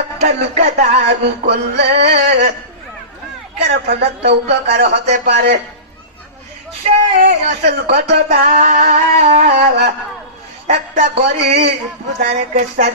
একটা লোকে দান করলে কেন একটা উপকার হতে পারে, সে আসল ঘটনা। একটা গরিব রোজা রেখেছেন,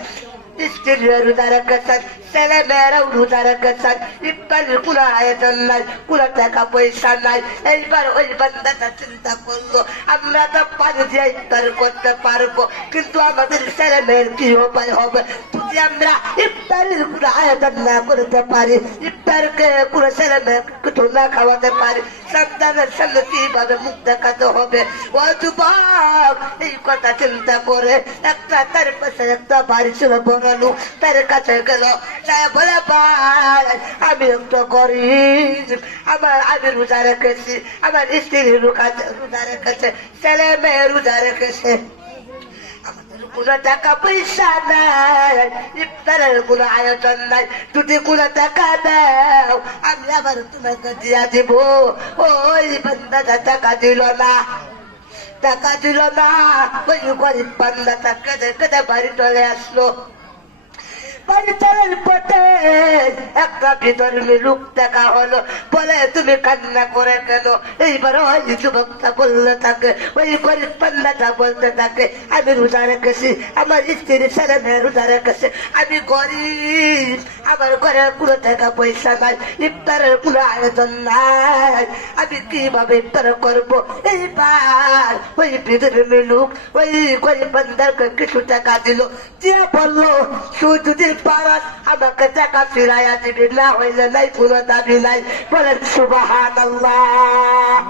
স্ত্রীরা রোজা রেখেছেন, ছেলে মেয়েরাও রোজা রেখেছেন, ইফতারের কোনো আয়োজন নাই, কোনো টাকা পয়সা নাই। এইবার ওই বান্দাটা চিন্তা করলো, আমরা তো পানি দিয়ে ইফতার করতে পারবো, কিন্তু আমাদের ছেলে মেয়ের কি উপায় হবে যদি আমরা ইফতারের কোনো আয়োজন না করতে পারি, ইফতারকে কোনো ছেলে মেয়েকে কিছু না খাওয়াতে পারি, সন্তানের সামনে কিভাবে মুখ দেখাতে হবে। ও যুবক, এই কথা চিন্তা করে একটা তার পাশে একটা বাড়ি ছিল বড় লোক, তার কাছে গেল, বলে ভাই আমি একটু গরিব, আমি রোজা রেখেছি, আমার স্ত্রী রোজা রেখেছে, ছেলে মেয়ে রোজা রেখেছে, কোনো টাকা পয়সা নাই, ইফতারের কোনো আয়োজন নাই, যদি কোনো টাকা দাও আমি আবার তোমাকে দিয়া দিব। ওই বান্দাটা টাকা দিল না, টাকা দিল না। ওই গরিব বান্দাটা কেঁদে কেঁদে বাড়ি চলে আসলো। বাড়ি চলার পথে একটা বিধর্মী লোক দেখা হলো, বলে তুমি কান্না করে কেন? এইবার ওই যুবকটা বলতে থাকে, ওই গরিব পান্নাটা বলতে থাকে, আমি রোজা রেখেছি, আমার স্ত্রী ছেলে মেয়ে রোজা রেখেছে, আমি গরিব, আমার ঘরে কোনো টাকা পয়সা নাই, ইফতারের কোনো আয়োজন নাই, আমি কিভাবে ইফতার করবো? এইবার ওই বিধর্মী লোক ওই গরিব বান্দারকে কিছু টাকা দিল, দিয়ে বললো যদি পারাস আমাকে টাকা ফিরাইয়া দিবি, না হইলে নাই কোনো দাবি নাই। বলেন সুবহানাল্লাহ।